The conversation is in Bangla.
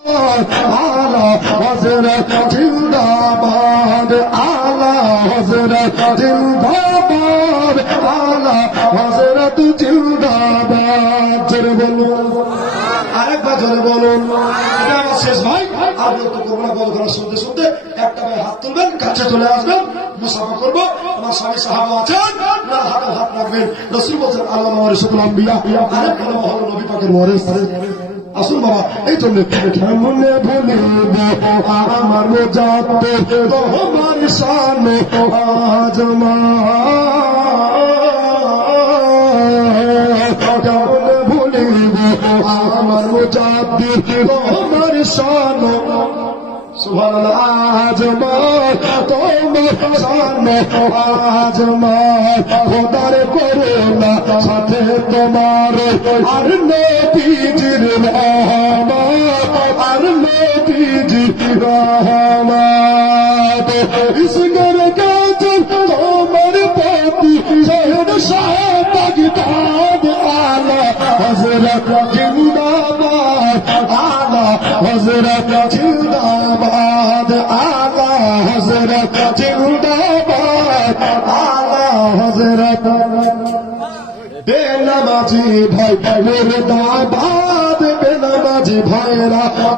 आला हजरत जिंदाबाद आला हजरत जिंदाबाद आला हजरत जिंदाबाद জোরে বলুন আরেকবার জোরে বলুন এটা আমার শেষ ভাই আর যত করবো না বল করা শুনতে শুনতে একটা ভাই হাত তুলবেন কাছে চলে আসবেন মুসাফা করবো আমার স্বামী সাহাবা আছেন না হাতে হাত রাখবেন রাসূল বলেন আল্লাহ ওয়ারিসুল আম্বিয়া আরেক ভালো হলো নবী পাকের ওয়ারিস আসুন বাবা এই জন্য কেমনে ভুলিব আমার মুজাদ্দিদ তোমার শান আজমা কেমনে ভুলিব আমার মুজাদ্দিদ তোমার শান সুবহানাল্লাহ আজমা তোমার শান আজমা খোদার করুণা সাথে তোমার আর নবীজির রহমত আর নবীজির রহমত ইস ঘর কাছে তোমার পাতি শহর শাহবাগদাদ আলা হযরত জিন্দাবাদ আলা হযরত জিন্দাবাদ আলা হযরত জিন্দাবাদ আলা হযরত বেনামাজি ভাই মুর্দাবাদ বেনামাজি ভাইরা